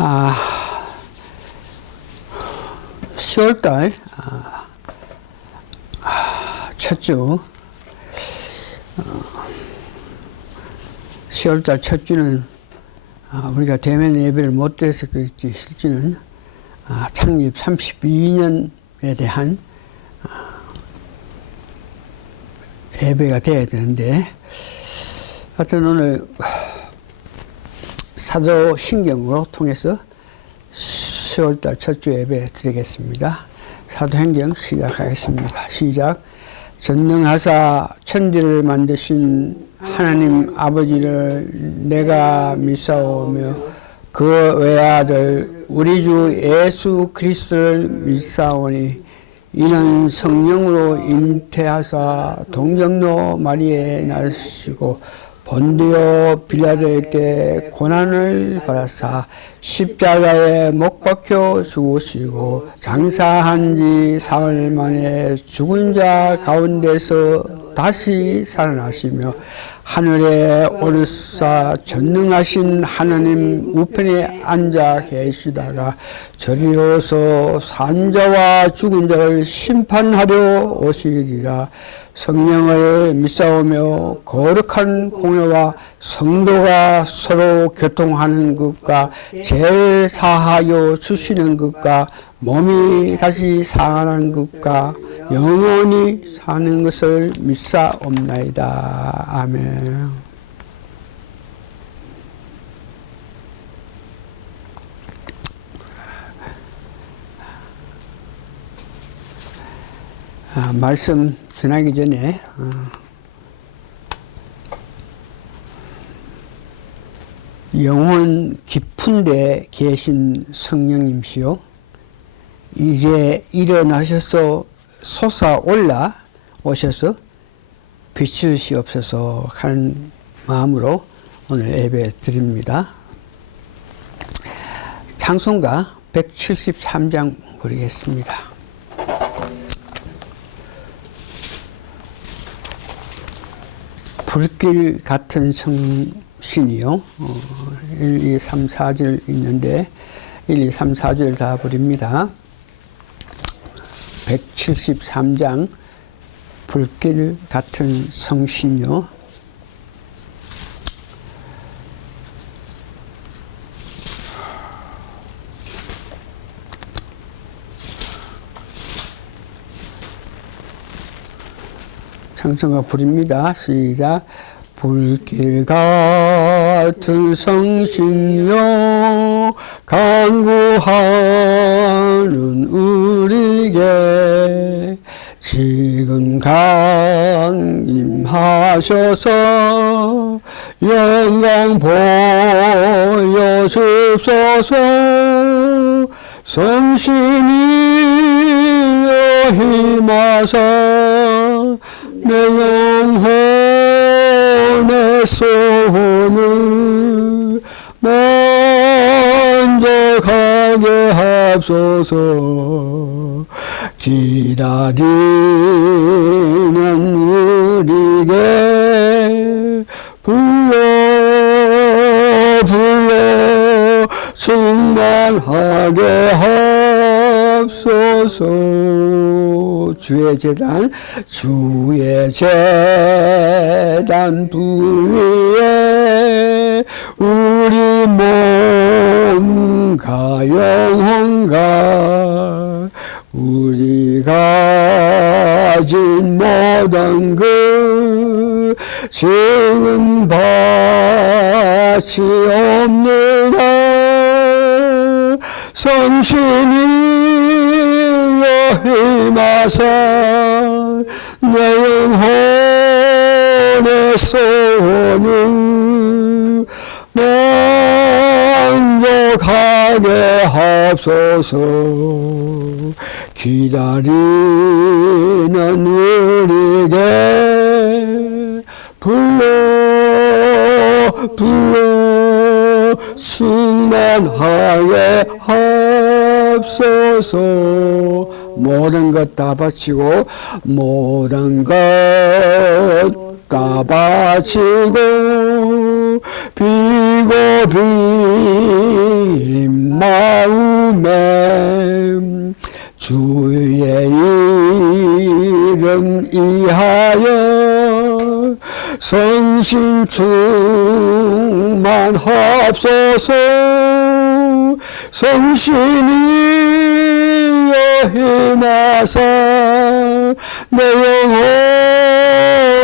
아, 10월달 첫 주, 10월달 첫 주는 우리가 대면 예배를 못 드려서 그렇지 실제는 창립 32년에 대한 예배가 돼야 되는데, 하여튼 오늘 사도신경으로 통해서 10월달 첫 주 예배 드리겠습니다. 사도행경 시작하겠습니다. 시작. 전능하사 천지를 만드신 하나님 아버지를 내가 믿사오며 그 외아들 우리 주 예수 그리스도를 믿사오니 이는 성령으로 잉태하사 동정노 마리아에 낳으시고 본디오 빌라도에게 고난을 받아사 십자가에 못 박혀 죽으시고 장사한 지 사흘 만에 죽은 자 가운데서 다시 살아나시며 하늘에 오르사 전능하신 하나님 우편에 앉아 계시다가 저리로서 산자와 죽은 자를 심판하려 오시리라. 성령을 믿사오며 거룩한 공회와 성도가 서로 교통하는 것과 죄를 사하여 주시는 것과 몸이 다시 살아나는 것과 영원히 사는 것을 믿사옵나이다. 아멘. 말씀 전하기 전에 영혼 깊은 데 계신 성령님시요 이제 일어나셔서 솟아올라 오셔서 비추시옵소서 하는 마음으로 오늘 예배 드립니다. 찬송가 173장 부르겠습니다. 불길 같은 성신이요. 1, 2, 3, 4절 있는데 1, 2, 3, 4절 다 부릅니다. 173장 불길 같은 성신요. 찬송가 부릅니다. 시작. 불길 같은 성신여 간구하는 우리에게 지금 강림하셔서 영광 보여주소서. 성신이여 힘하사 내 영혼의 소원을 만족하게 합소서. 기다리는 우리에게 불러 충만하게 합소서. 주의 제단 불 위에 우리 몸과 영혼과 우리가 가진 모든 것 지금 바치옵니다. 성신이여 힘하사 내 영혼의 소원을 만족하게 합소서. 기다리는 우리에게 불러 충만하게 합소서. 모든 것 다 바치고 모든 것 다 바치고 비고 비 충만하옵소서. 성신이 여힘하사 내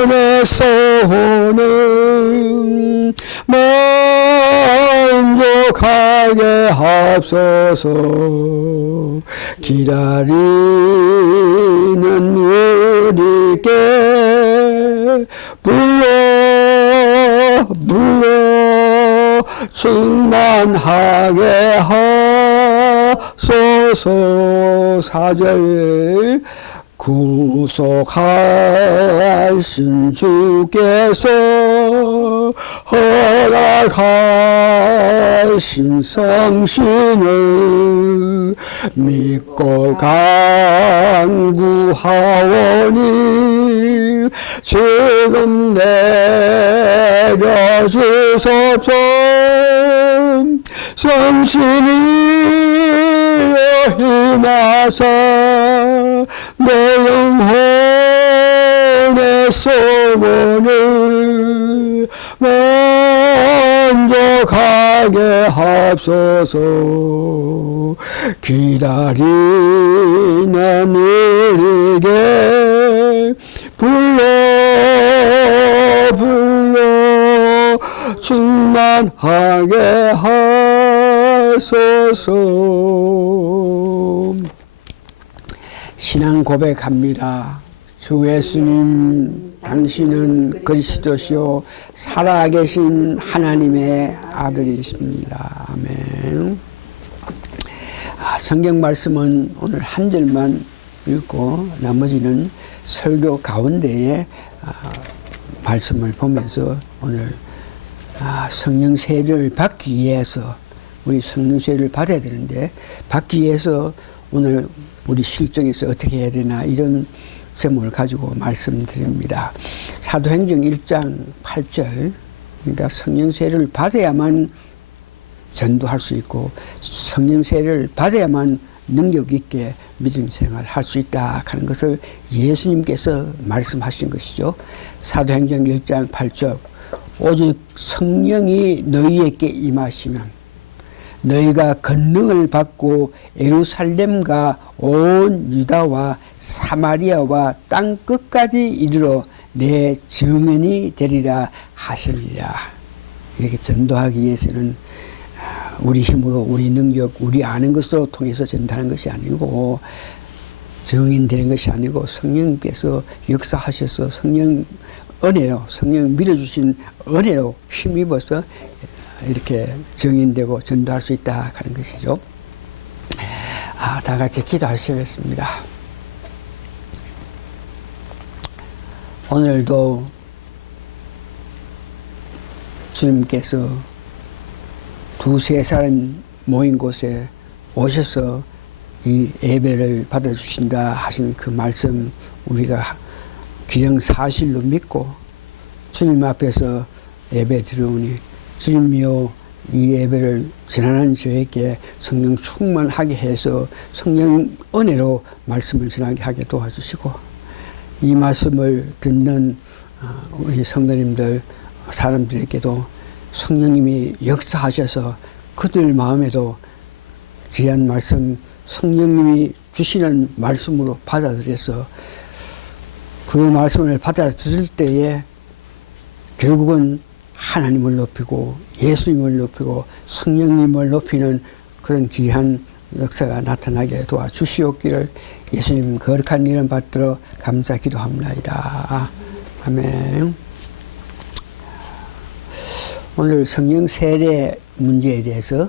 영혼의 소원을 만족하게 하옵소서. 기다리는 우리께 불러 충만하게 하소서. 4절 구속하신 주께서 허락하신 성신을 믿고 간구하오니 지금 내려주소서. 성신이 힘하사 내 영혼의 소원을 만족하게 하옵소서. 기다리는 우리에게 불러 충만하게 하소서. 신앙 고백합니다. 주 예수님, 당신은 그리스도시요 살아계신 하나님의 아들이십니다. 아멘. 성경 말씀은 오늘 한 절만 읽고 나머지는 설교 가운데에 말씀을 보면서 오늘 성령 세례를 받기 위해서, 우리 성령 세례를 받아야 되는데 받기 위해서 오늘 우리 실정에서 어떻게 해야 되나, 이런 제목을 가지고 말씀드립니다. 사도행전 1장 8절, 그러니까 성령 세례를 받아야만 전도할 수 있고 성령 세례를 받아야만 능력 있게 믿음 생활을 할 수 있다 하는 것을 예수님께서 말씀하신 것이죠. 사도행전 1장 8절, 오직 성령이 너희에게 임하시면 너희가 권능을 받고 예루살렘과 온 유다와 사마리아와 땅 끝까지 이르러 내 증인이 되리라 하시니라. 이렇게 전도하기 위해서는 우리 힘으로, 우리 능력, 우리 아는 것으로 통해서 전도하는 것이 아니고, 증인되는 것이 아니고 성령께서 역사하셔서 성령 은혜로, 성령 밀어주신 은혜로 힘입어서 이렇게 증인되고 전도할 수 있다 하는 것이죠. 다 같이 기도하시겠습니다. 오늘도 주님께서 두세 사람 모인 곳에 오셔서 이 예배를 받아주신다 하신 그 말씀, 우리가 기정사실로 믿고 주님 앞에서 예배 드려오니 주님이여, 이 예배를 전하는 저에게 성령 충만하게 해서 성령 은혜로 말씀을 전하게 하게 도와주시고, 이 말씀을 듣는 우리 성도님들, 사람들에게도 성령님이 역사하셔서 그들 마음에도 귀한 말씀, 성령님이 주시는 말씀으로 받아들여서 그 말씀을 받아들일 때에 결국은 하나님을 높이고 예수님을 높이고 성령님을 높이는 그런 귀한 역사가 나타나게 도와주시옵기를 예수님 거룩한 이름 받들어 감사 기도합니다. 아멘. 오늘 성령 세례 문제에 대해서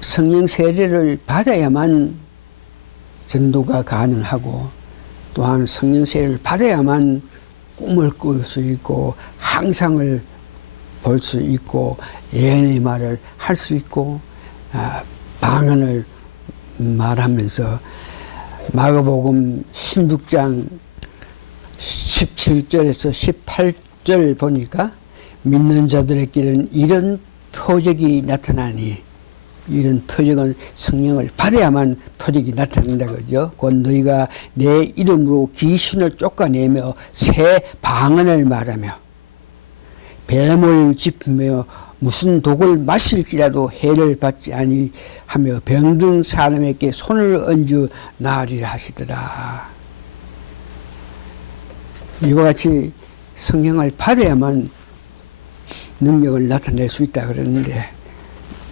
성령 세례를 받아야만 전도가 가능하고, 또한 성령 세례를 받아야만 꿈을 꿀 수 있고 항상을 볼 수 있고 예언의 말을 할 수 있고 방언을 말하면서, 마가복음 16장 17절에서 18절 보니까 믿는 자들에게는 이런 표적이 나타나니 이런 표적은 성령을 받아야만 표적이 나타난다 그죠. 곧 너희가 내 이름으로 귀신을 쫓아내며 새 방언을 말하며 뱀을 짚으며 무슨 독을 마실지라도 해를 받지 아니하며 병든 사람에게 손을 얹어 나으리라 하시더라. 이와 같이 성령을 받아야만 능력을 나타낼 수 있다 그러는데,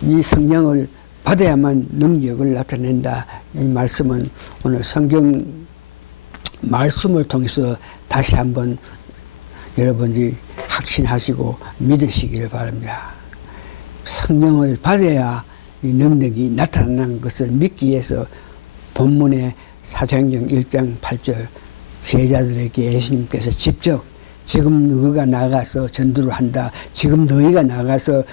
이 성령을 받아야만 능력을 나타낸다, 이 말씀은 오늘 성경 말씀을 통해서 다시 한번 여러분이 확신하시고 믿으시기를 바랍니다. 성령을 받아야 이 능력이 나타나는 것을 믿기 위해서 본문의 사도행전 1장 8절 제자들에게 예수님께서 직접 지금 너희가 나가서 전도를 한다, 지금 너희가 나가서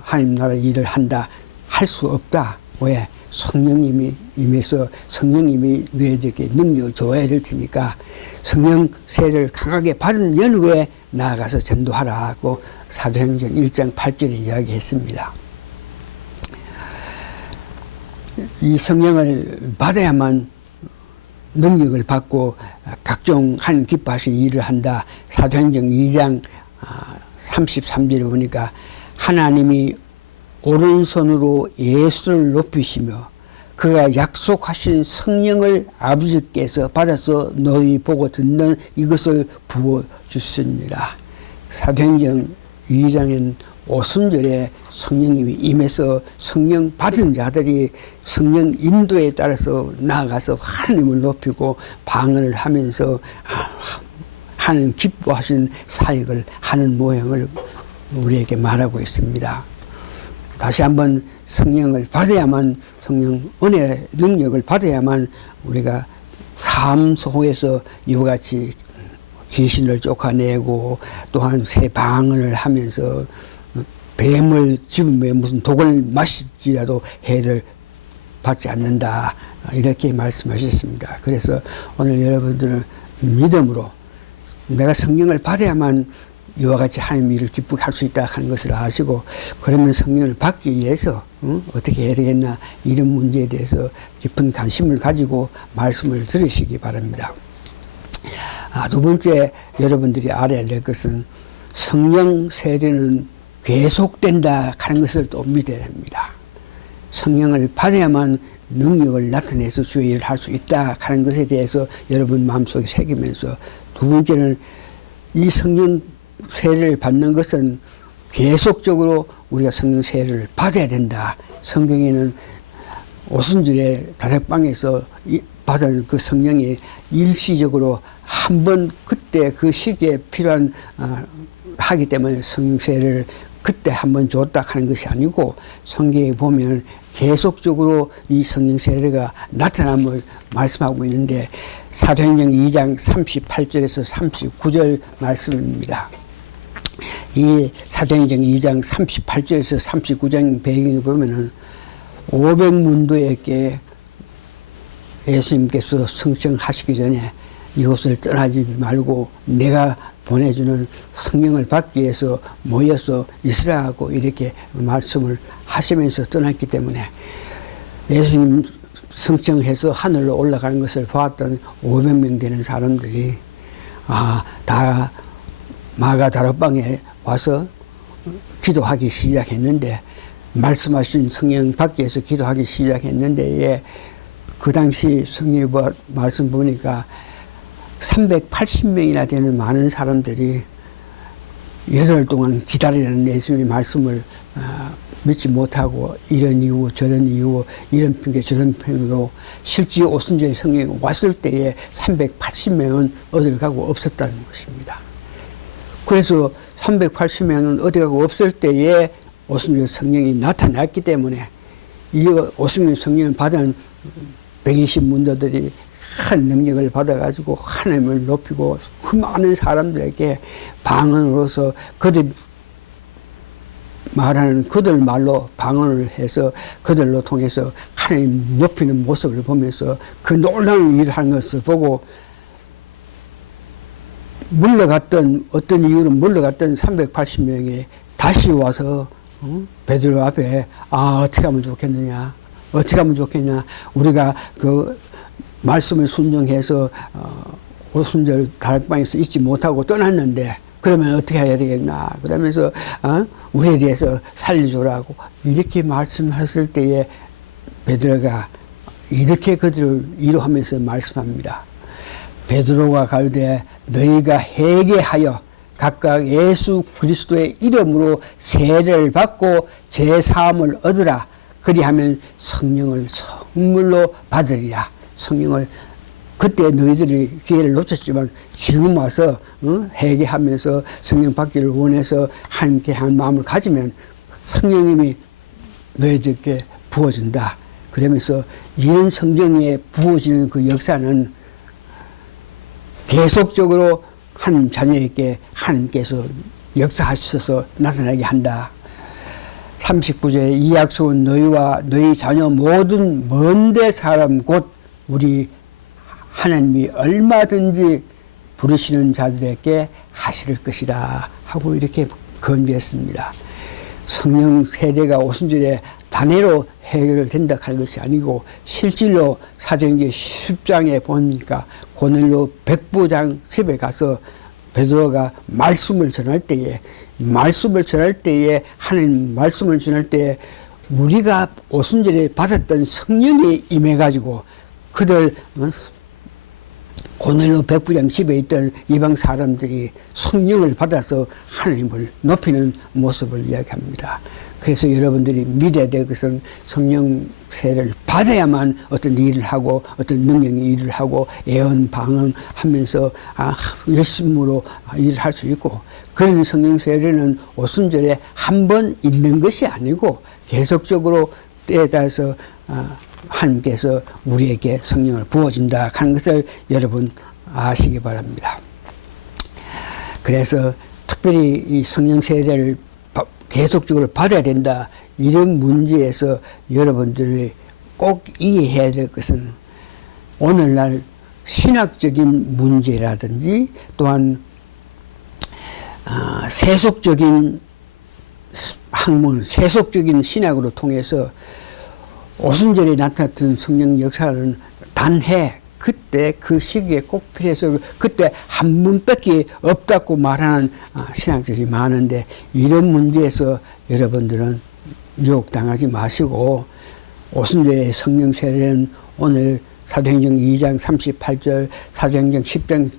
하나님 나라 일을 한다 할 수 없다. 왜? 성령님이 임해서 성령님이 너희에게 능력을 줘야 될 테니까 성령 세를 강하게 받은 연후에 나아가서 전도하라 하고 사도행전 1장 8절에 이야기했습니다. 이 성령을 받아야만 능력을 받고 각종 하나님 기뻐하신 일을 한다. 사도행전 2장 33절에 보니까 하나님이 오른손으로 예수를 높이시며 그가 약속하신 성령을 아버지께서 받아서 너희 보고 듣는 이것을 부어주습니다. 사도행전 2장엔 오순절에 성령님이 임해서 성령 받은 자들이 성령 인도에 따라서 나아가서 하나님을 높이고 방언을 하면서 하나님 기뻐하신 사역을 하는 모양을 우리에게 말하고 있습니다. 다시 한번 성령을 받아야만, 성령 은혜 능력을 받아야만 우리가 삶 속에서 이와 같이 귀신을 쫓아내고 또한 새 방언을 하면서 뱀을 집으며 무슨 독을 마실지라도 해를 받지 않는다, 이렇게 말씀하셨습니다. 그래서 오늘 여러분들은 믿음으로 내가 성령을 받아야만 이와 같이 하나님 일을 기쁘게 할 수 있다 하는 것을 아시고, 그러면 성령을 받기 위해서 어떻게 해야 되겠나, 이런 문제에 대해서 깊은 관심을 가지고 말씀을 들으시기 바랍니다. 두 번째 여러분들이 알아야 될 것은 성령 세례는 계속된다 하는 것을 또 믿어야 합니다. 성령을 받아야만 능력을 나타내서 주의 일을 할 수 있다 하는 것에 대해서 여러분 마음속에 새기면서, 두 번째는 이 성령 세례를 받는 것은 계속적으로 우리가 성령 세례를 받아야 된다. 성경에는 오순절에 다락방에서 받은 그 성령이 일시적으로 한 번 그때 그 시기에 필요한 하기 때문에 성령 세례를 그때 한 번 줬다 하는 것이 아니고, 성경에 보면 계속적으로 이 성령 세례가 나타남을 말씀하고 있는데, 사도행전 2장 38절에서 39절 말씀입니다. 이 사도행전 2장 38절에서 39장 배경에 보면은 500문도에게 예수님께서 성령하시기 전에 이곳을 떠나지 말고 내가 보내주는 성령을 받기 위해서 모여서 있으라고 이렇게 말씀을 하시면서 떠났기 때문에, 예수님 성령해서 하늘로 올라가는 것을 보았던 500명 되는 사람들이 다 마가 다락방에 와서 기도하기 시작했는데, 말씀하신 성령 받기 위해서 기도하기 시작했는데, 그 당시 성령 말씀 보니까 380명이나 되는 많은 사람들이 8일 동안 기다리는 예수님의 말씀을 믿지 못하고 이런 이유 저런 이유 이런 핑계 저런 핑계로 실제 오순절 성령이 왔을 때에 380명은 어딜 가고 없었다는 것입니다. 그래서 380명은 어디 가고 없을 때에 오순절 성령이 나타났기 때문에 이 오순절 성령을 받은 120문도들이 큰 능력을 받아가지고 하나님을 높이고 그 많은 사람들에게 방언으로서 그들 말하는 그들 말로 방언을 해서 그들로 통해서 하나님 높이는 모습을 보면서 그 놀라운 일을 하는 것을 보고, 물러갔던 어떤 이유로 물러갔던 380명이 다시 와서 베드로 앞에 어떻게 하면 좋겠느냐, 어떻게 하면 좋겠냐. 우리가 그 말씀을 순종해서 오순절 다락방에서 잊지 못하고 떠났는데 그러면 어떻게 해야 되겠나. 그러면서 우리에 대해서 살려주라고 이렇게 말씀했을 때에 베드로가 이렇게 그들을 위로하면서 말씀합니다. 베드로가 가로되 너희가 회개하여 각각 예수 그리스도의 이름으로 세례를 받고 제사함을 얻으라. 그리하면 성령을 선물로 받으리라. 성령을 그때 너희들이 기회를 놓쳤지만 지금 와서 회개하면서 성령 받기를 원해서 하나님께 한 마음을 가지면 성령님이 너희들께 부어준다. 그러면서 이런 성령에 부어지는 그 역사는 계속적으로 한 자녀에게 하나님께서 역사하셔서 나타나게 한다. 39절에 이 약속은 너희와 너희 자녀 모든 먼데 사람 곧 우리 하나님이 얼마든지 부르시는 자들에게 하실 것이라 하고 이렇게 건비했습니다. 성령 세례가 오순절에 단회로 해결된다 하는 것이 아니고 실질로 사도행전 10장에 보니까 고넬료 백부장 집에 가서 베드로가 말씀을 전할 때에 하나님 말씀을 전할 때에 우리가 오순절에 받았던 성령이 임해가지고 그들 고넬료 백부장 집에 있던 이방 사람들이 성령을 받아서 하나님을 높이는 모습을 이야기합니다. 그래서 여러분들이 믿어야 될 것은 성령 세례를 받아야만 어떤 일을 하고 어떤 능력이 일을 하고 예언 방언하면서 열심으로 일을 할 수 있고, 그런 성령 세례는 오순절에 한 번 있는 것이 아니고 계속적으로 때에 따라서 하나님께서 우리에게 성령을 부어준다 하는 것을 여러분 아시기 바랍니다. 그래서 특별히 이 성령 세례를 계속적으로 받아야 된다, 이런 문제에서 여러분들이 꼭 이해해야 될 것은 오늘날 신학적인 문제라든지 또한 세속적인 학문, 세속적인 신학으로 통해서 오순절에 나타났던 성령 역사는 단해 그때 그 시기에 꼭 필요해서 그때 한 분밖에 없다고 말하는 신학들이 많은데, 이런 문제에서 여러분들은 유혹당하지 마시고 오순절의 성령 세례는 오늘 사도행전 2장 38절, 사도행전 10장,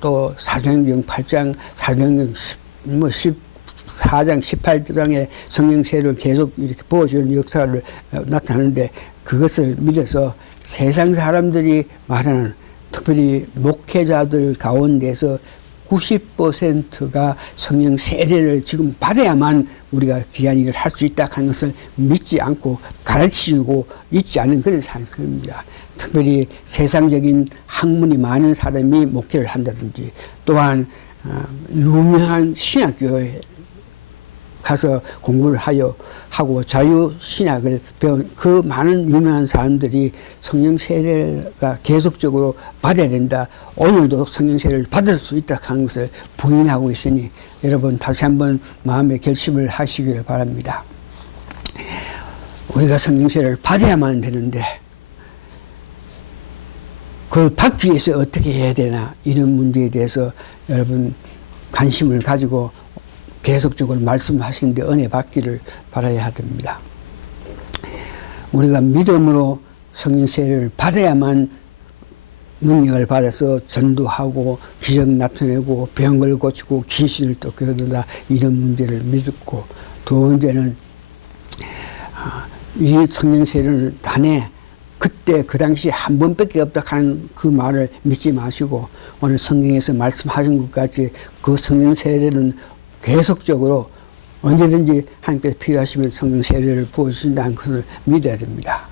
또 사도행전 8장, 사도행전 14장 18장의 성령 세례를 계속 이렇게 부어주는 역사를 나타나는데, 그것을 믿어서 세상 사람들이 말하는 특별히 목회자들 가운데서 90%가 성령 세례를 지금 받아야만 우리가 귀한 일을 할 수 있다 하는 것을 믿지 않고 가르치고 있지 않은 그런 사람입니다. 특별히 세상적인 학문이 많은 사람이 목회를 한다든지, 또한 유명한 신학교에 가서 공부를 하고 자유신학을 배운 그 많은 유명한 사람들이 성령 세례가 계속적으로 받아야 된다, 오늘도 성령 세례를 받을 수 있다 하는 것을 부인하고 있으니 여러분 다시 한번 마음의 결심을 하시기를 바랍니다. 우리가 성령 세례를 받아야만 되는데 그 받기 위해서 어떻게 해야 되나, 이런 문제에 대해서 여러분 관심을 가지고 계속적으로 말씀하시는데 은혜 받기를 바라야 됩니다. 우리가 믿음으로 성령 세례를 받아야만 능력을 받아서 전도하고 기적 나타내고 병을 고치고 귀신을 쫓겨낸다, 이런 문제를 믿고, 두 번째는 이 성령 세례는 단해 그때 그 당시 한 번밖에 없다 하는 그 말을 믿지 마시고 오늘 성경에서 말씀하신 것 같이 그 성령 세례는 계속적으로 언제든지 하나님께서 필요하시면 성령 세례를 부어주신다는 것을 믿어야 됩니다.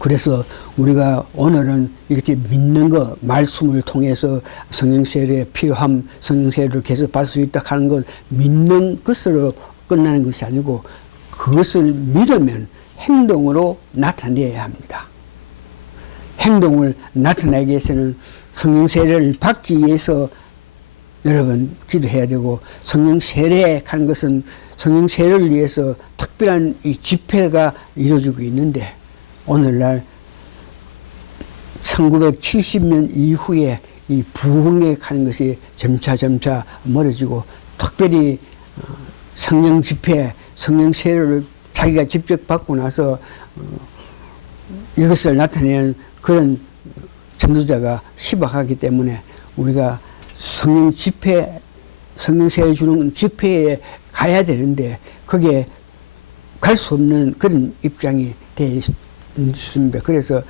그래서 우리가 오늘은 이렇게 믿는 것, 말씀을 통해서 성령 세례의 필요함, 성령 세례를 계속 받을 수 있다 하는 것 믿는 것으로 끝나는 것이 아니고 그것을 믿으면 행동으로 나타내야 합니다. 행동을 나타내기 위해서는 성령 세례를 받기 위해서 여러분 기도해야 되고, 성령 세례하는 것은 성령 세례를 위해서 특별한 이 집회가 이루어지고 있는데, 오늘날 1970년 이후에 이 부흥에 가는 것이 점차 멀어지고, 특별히 성령 집회, 성령 세례를 자기가 직접 받고 나서 이것을 나타내는 그런 전도자가 희박하기 때문에 우리가 성령 집회, 성령 세례 주는 집회에 가야 되는데 거기에 갈 수 없는 그런 입장이 되어 있습니다. 그래서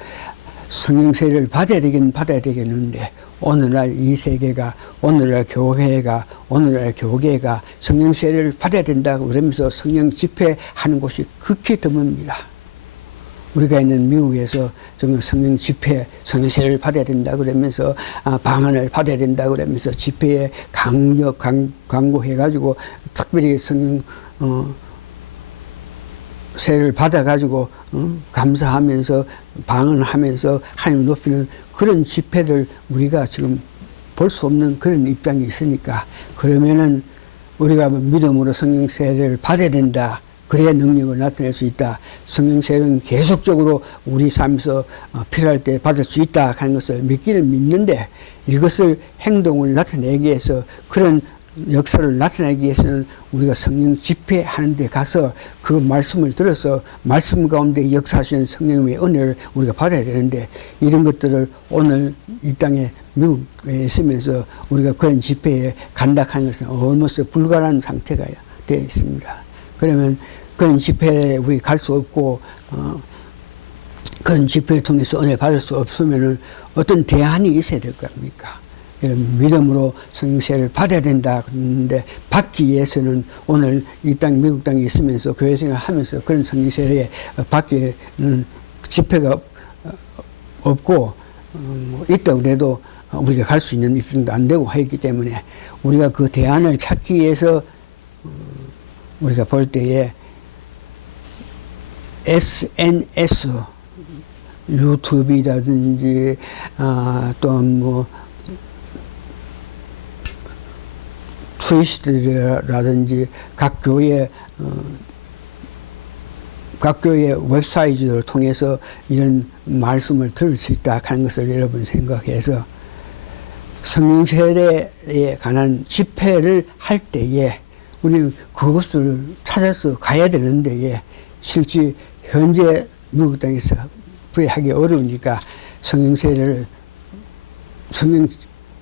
성령 세례를 받아야 되겠는데, 오늘날 이 세계가, 오늘날 교회가 성령 세례를 받아야 된다고 그러면서 성령 집회하는 곳이 극히 드뭅니다. 우리가 있는 미국에서 정말 성령 집회, 성령 세례를 받아야 된다 그러면서 방언을 받아야 된다 그러면서 집회에 광고해가지고 특별히 성령 세례를 받아가지고 감사하면서 방언하면서 하나님 높이는 그런 집회를 우리가 지금 볼 수 없는 그런 입장이 있으니까, 그러면은 우리가 믿음으로 성령 세례를 받아야 된다. 그래야 능력을 나타낼 수 있다. 성령 세례는 계속적으로 우리 삶에서 필요할 때 받을 수 있다 하는 것을 믿기는 믿는데, 이것을 행동을 나타내기 위해서, 그런 역사를 나타내기 위해서는 우리가 성령 집회하는 데 가서 그 말씀을 들어서 말씀 가운데 역사하시는 성령의 은혜를 우리가 받아야 되는데, 이런 것들을 오늘 이 땅에 미국에 있으면서 우리가 그런 집회에 간다 하는 것은 almost 불가능한 상태가 되어 있습니다. 그러면 그런 집회에 우리 갈 수 없고 그런 집회를 통해서 은혜 받을 수 없으면은 어떤 대안이 있어야 될 겁니까? 이런 믿음으로 성령 세례를 받아야 된다 그러는데, 받기 위해서는 오늘 이 땅 미국 땅에 있으면서 교회 생활하면서 그런 성령 세례에 받기는 집회가 없고 있다고 해도 우리가 갈 수 있는 입장도 안 되고 하기 때문에, 우리가 그 대안을 찾기 위해서 우리가 볼 때에 SNS, 유튜브라든지 또 뭐 트위스트라든지 각 교회 웹사이트를 통해서 이런 말씀을 들을 수 있다 하는 것을 여러분 생각해서, 성령 세례에 관한 집회를 할 때에 우리는 그것을 찾아서 가야 되는데, 실제 현재 미국 땅에서 하기 어려우니까 성령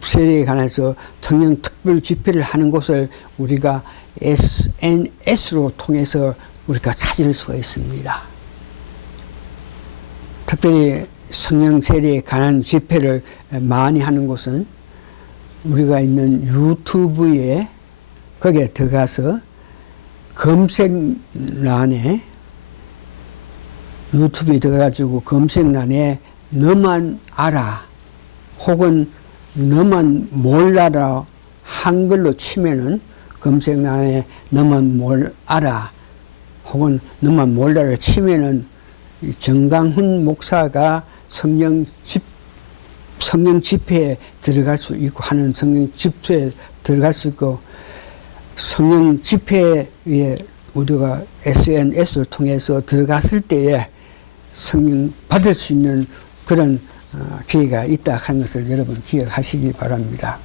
세례에 관해서 성령 특별 집회를 하는 곳을 우리가 SNS로 통해서 우리가 찾을 수가 있습니다. 특별히 성령 세례에 관한 집회를 많이 하는 곳은 우리가 있는 유튜브에 거기에 들어가서 검색란에, 유튜브에 들어가가지고 검색란에 너만 알아 혹은 너만 몰라라 한글로 치면은, 검색란에 너만 알아 혹은 너만 몰라를 치면은 정강훈 목사가 성령 집회에 들어갈 수 있고 하는 성령 집회에 들어갈 수 있고, 성령 집회에 우리가 SNS를 통해서 들어갔을 때에 성령 받을 수 있는 그런 기회가 있다 하는 것을 여러분 기억하시기 바랍니다.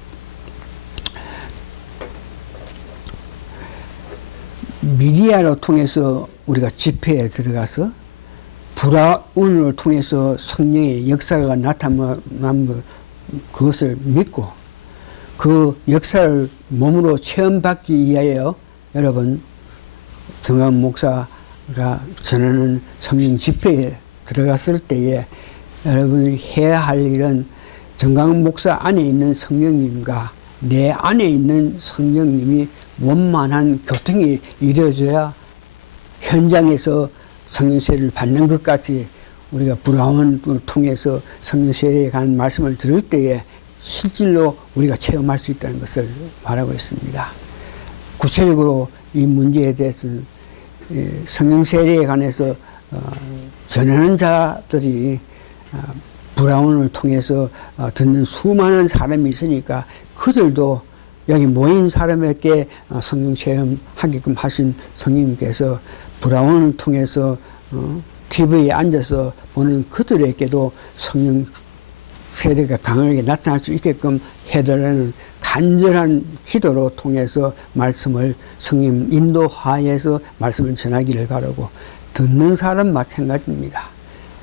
미디어로 통해서 우리가 집회에 들어가서 불화운을 통해서 성령의 역사가 나타나면 그것을 믿고 그 역사를 몸으로 체험받기 위하여 여러분 정강 목사가 전하는 성령 집회에 들어갔을 때에 여러분이 해야 할 일은 정강 목사 안에 있는 성령님과 내 안에 있는 성령님이 원만한 교통이 이루어져야 현장에서 성령세례를 받는 것 같이 우리가 브라운을 통해서 성령세례에 관한 말씀을 들을 때에 실질로 우리가 체험할 수 있다는 것을 말하고 있습니다. 구체적으로 이 문제에 대해서 성령세례에 관해서 전하는 자들이 브라운을 통해서 듣는 수많은 사람이 있으니까 그들도 여기 모인 사람에게 성령 체험하게끔 하신 성령님께서 브라운을 통해서 TV에 앉아서 보는 그들에게도 성령 세례가 강하게 나타날 수 있게끔 해달라는 간절한 기도로 통해서 말씀을 성령 인도하에서 말씀을 전하기를 바라고, 듣는 사람 마찬가지입니다.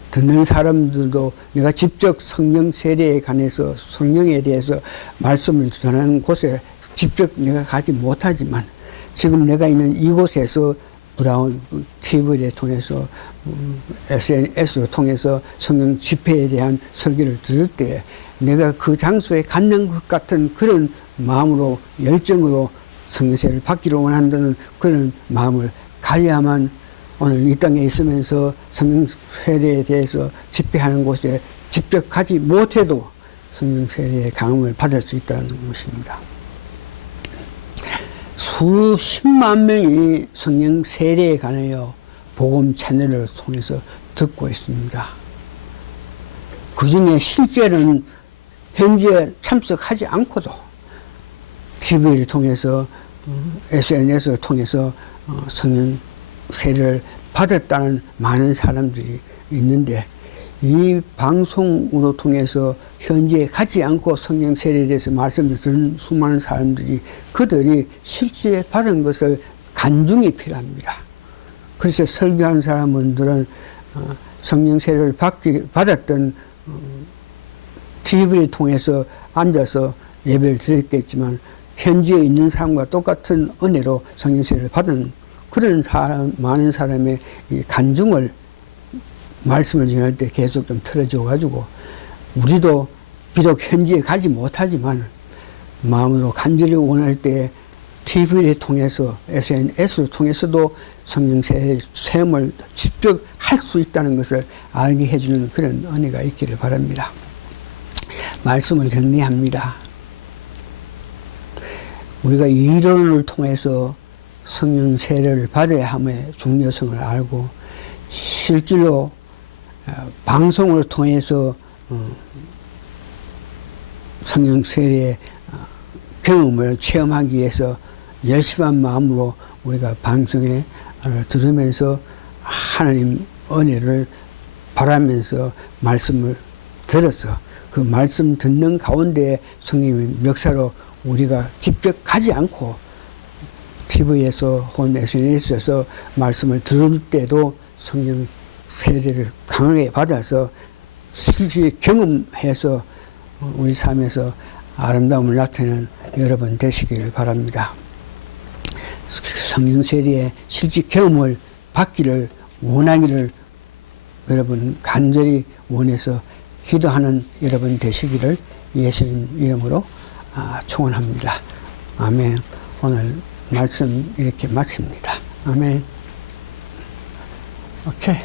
듣는 사람들도 내가 직접 성령 세례에 관해서 성령에 대해서 말씀을 전하는 곳에 직접 내가 가지 못하지만 지금 내가 있는 이곳에서 브라운 TV를 통해서 SNS를 통해서 성령 집회에 대한 설교를 들을 때 내가 그 장소에 갖는 것 같은 그런 마음으로 열정으로 성령 세례를 받기를 원한다는 그런 마음을 가야만 오늘 이 땅에 있으면서 성령 세례에 대해서 집회하는 곳에 직접 가지 못해도 성령 세례의 강음을 받을 수 있다는 것입니다. 수십만 명이 성령 세례에 관하여 복음 채널을 통해서 듣고 있습니다. 그 중에 실제는 현지에 참석하지 않고도 TV를 통해서 SNS를 통해서 성령 세례를 받았다는 많은 사람들이 있는데, 이 방송으로 통해서 현지에 가지 않고 성령 세례에 대해서 말씀을 듣는 수많은 사람들이 그들이 실제 받은 것을 간증이 필요합니다. 그래서 설교한 사람들은 성령 세례를 받았던 TV를 통해서 앉아서 예배를 드렸겠지만 현지에 있는 사람과 똑같은 은혜로 성령 세례를 받은 그런 많은 사람의 이 간증을 말씀을 전할 때 계속 좀 틀어줘-가지고 우리도 비록 현지에 가지 못하지만 마음으로 간절히 원할 때 TV를 통해서 SNS를 통해서도 성령 세례 체험을 직접 할 수 있다는 것을 알게 해주는 그런 은혜가 있기를 바랍니다. 말씀을 정리합니다. 우리가 이론을 통해서 성령 세례를 받아야 함의 중요성을 알고 실제로 방송을 통해서 성령 세례의 경험을 체험하기 위해서 열심한 마음으로 우리가 방송에 들으면서 하나님 은혜를 바라면서 말씀을 들어서 그 말씀 듣는 가운데 성령의 역사로 우리가 직접 가지 않고 TV에서 혹은 SNS에서 말씀을 들을 때도 성령 세례를 강하게 받아서 실제 경험해서 우리 삶에서 아름다움을 나타내는 여러분 되시기를 바랍니다. 성령 세례의 실제 경험을 받기를 원하기를 여러분 간절히 원해서 기도하는 여러분 되시기를 예수님 이름으로 축원합니다. 아멘. 오늘 말씀 이렇게 마칩니다. 아멘. 오케이.